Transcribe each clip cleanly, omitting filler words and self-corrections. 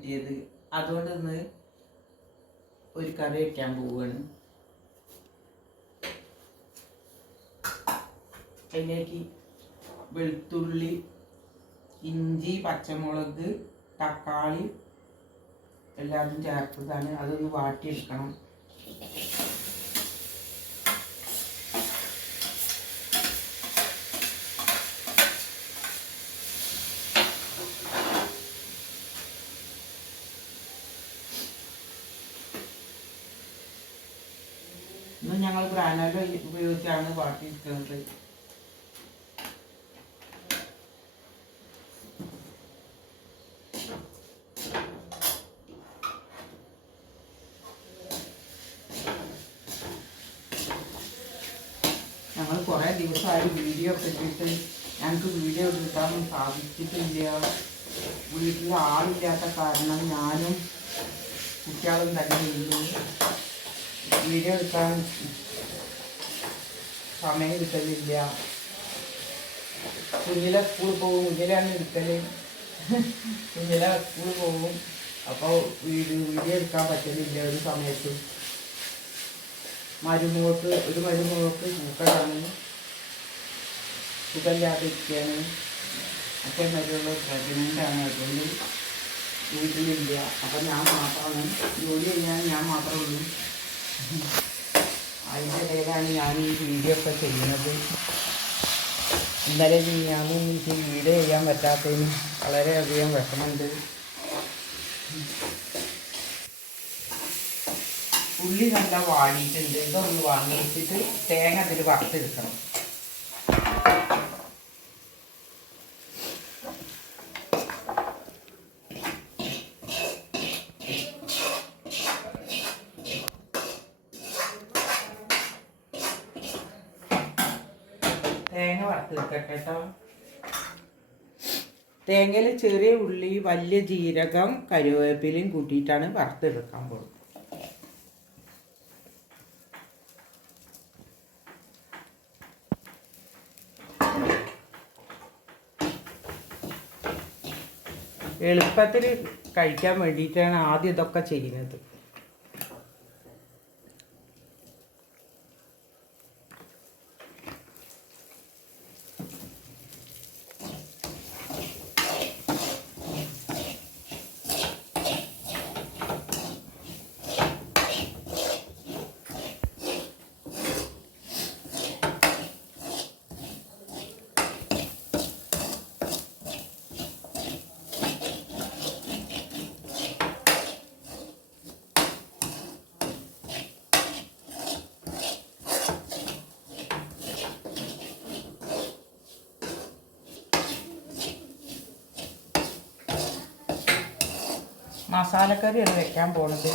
കിട്ടിയത്. അതുകൊണ്ട് ഇന്ന് ഒരു കറി വയ്ക്കാൻ പോവുകയാണ്. അതിലേക്ക് വെളുത്തുള്ളി, ഇഞ്ചി, പച്ചമുളക്, തക്കാളി എല്ലാവരും ചേർത്തതാണ്. അതൊന്ന് വാട്ടിയെടുക്കണം. ഇന്ന് ഞങ്ങൾ ഗ്രാനോല ഉപയോഗിച്ചാണ് വാട്ടിയിരിക്കുന്നത്. ഞങ്ങൾ കുറേ ദിവസമായി വീഡിയോ ഒക്കെ ഇട്ടിട്ട് ഞങ്ങൾക്ക് വീഡിയോ എടുക്കാനൊന്നും സാധിച്ചിട്ടില്ല. വീട്ടിൽ ആളില്ലാത്ത കാരണം ഞാനും കുട്ടികളും തന്നെ ഉള്ളൂ. വീഡിയോ എടുക്കാൻ സമയം കിട്ടലില്ല. കുഞ്ഞിലെ സ്കൂളിൽ പോകും, കുഞ്ഞിലാണ് എടുക്കൽ. കുഞ്ഞിലെ സ്കൂളിൽ പോകും, അപ്പോൾ വീഡിയോ എടുക്കാൻ പറ്റലില്ല ഒരു സമയത്തും. ഒരു മരുമോൾക്ക് മൂക്കടാണ്, സുഖമില്ലാതിരിക്കുകയാണ്. മറ്റേ മരുമകൾ പ്രഗ്നൻ്റാണ്. അതുകൊണ്ട് വീട്ടിലില്ല. അപ്പം ഞാൻ മാത്രമാണ് ജോലി ചെയ്യാൻ, ഞാൻ മാത്രമേ ഉള്ളൂ. അതിൻ്റെ ഇടയിലാണ് ഞാൻ ഈ വീഡിയോ ഒക്കെ ചെയ്യുന്നത്. ഇന്നലെ ഞാനും എനിക്ക് വീഡിയോ ചെയ്യാൻ പറ്റാത്തതിന് വളരെയധികം വിഷമമുണ്ട്. ഉള്ളി നല്ല വാടിയിട്ടുണ്ട്. ഇതൊന്ന് വാങ്ങിച്ചിട്ട് തേങ്ങ അതിൽ വറുത്തെടുക്കണം. തേങ്ങ വറുത്തെടുക്കട്ടെ കേട്ടോ. തേങ്ങയിൽ ചെറിയ ഉള്ളി, വലിയ ജീരകം, കറിവേപ്പിലയും കൂട്ടിയിട്ടാണ് വറുത്തെടുക്കാൻ പോകുന്നത്. എളുപ്പത്തിൽ കഴിക്കാൻ വേണ്ടിയിട്ടാണ് ആദ്യം ഇതൊക്കെ ചെയ്യുന്നത്. മസാലക്കറിയാണ് വെക്കാൻ പോണത്.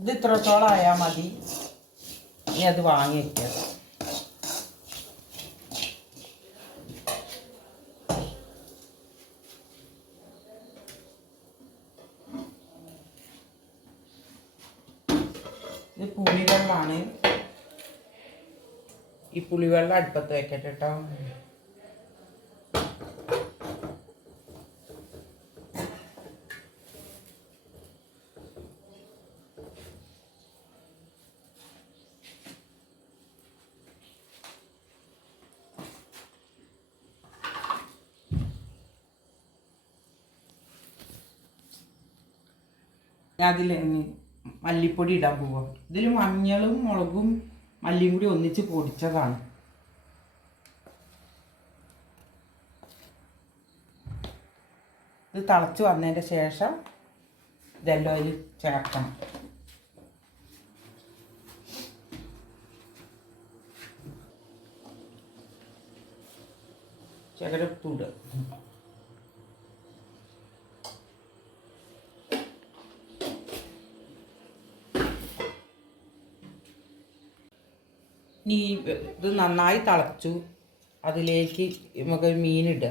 ഇത് ഇത്രത്തോളം ആയാൽ മതി. ഇനി അത് വാങ്ങി വയ്ക്കാം. ഇത് പുളിവെള്ളമാണ്. ഈ പുളിവെള്ളം അടുപ്പത്ത് വെക്കട്ടെ കേട്ടോ. ഞാൻ അതിൽ മല്ലിപ്പൊടി ഇടാൻ പോവാം. ഇതിൽ മഞ്ഞളും മുളകും മല്ലിയും കൂടി ഒന്നിച്ച് പൊടിച്ചതാണ്. ഇത് തിളച്ച് വന്നതിൻ്റെ ശേഷം ഇതെല്ലാം അതിൽ ചേർക്കണം. ചകരത്തൂട് ഇനി ഇത് നന്നായി തിളച്ചു. അതിലേക്ക് നമുക്ക് മീനിടുക.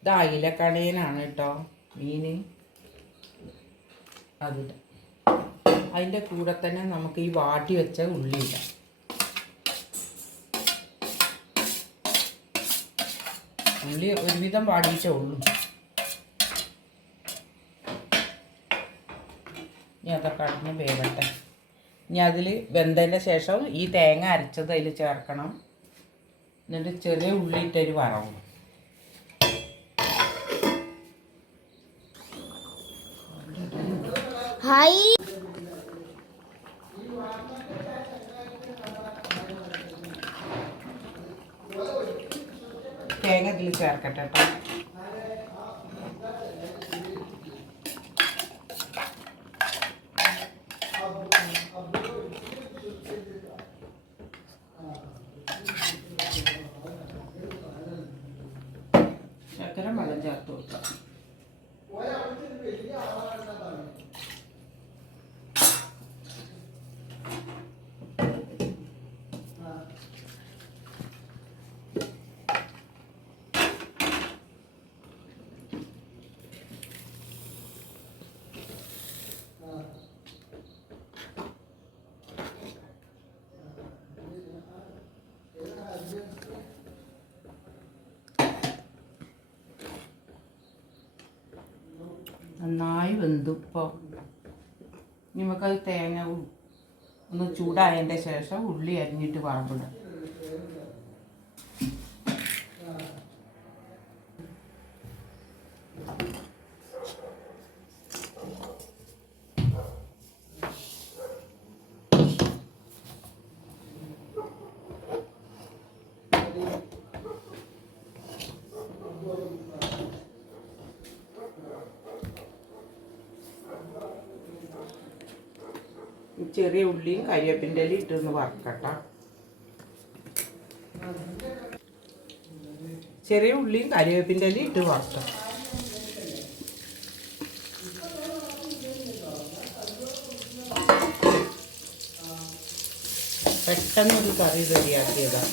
ഇത് അയിലക്കണേനാണ് കേട്ടോ മീൻ. അതിടാം. അതിൻ്റെ കൂടെ തന്നെ നമുക്ക് ഈ വാട്ടി വെച്ച ഉള്ളി ഇടാം. ഉള്ളി ഒരുവിധം വാടിയിട്ടേ ഉള്ളൂ. ഇനി അതൊക്കെ അടഞ്ഞ് വേവട്ടെ. ഇനി അതിൽ വെന്തതിൻ്റെ ശേഷം ഈ തേങ്ങ അരച്ചത് അതിൽ ചേർക്കണം. എന്നിട്ട് ചെറിയ ഉള്ളിയിട്ടൊരു വറവും. തേങ്ങ ഇതിൽ ചേർക്കട്ടെ കേട്ടോ. ശർക്കര വെള്ളം ചേർത്ത് കൊടുക്കാം. നന്നായി വെന്തു. ഇപ്പോൾ നമുക്കത് തേങ്ങ ഒന്ന് ചൂടായതിൻ്റെ ശേഷം ഉള്ളി അരിഞ്ഞിട്ട് വറവിടാം. ചെറിയ ഉള്ളിയും കരിവേപ്പിൻ്റെ ഇലയും ഇട്ടൊന്ന് വറക്കട്ട. ചെറിയ ഉള്ളിയും കരിവേപ്പിൻ്റെ ഇലയും ഇട്ട് വറക്കാം. പെട്ടെന്നൊരു കറി റെഡിയാക്കിയതാണ്.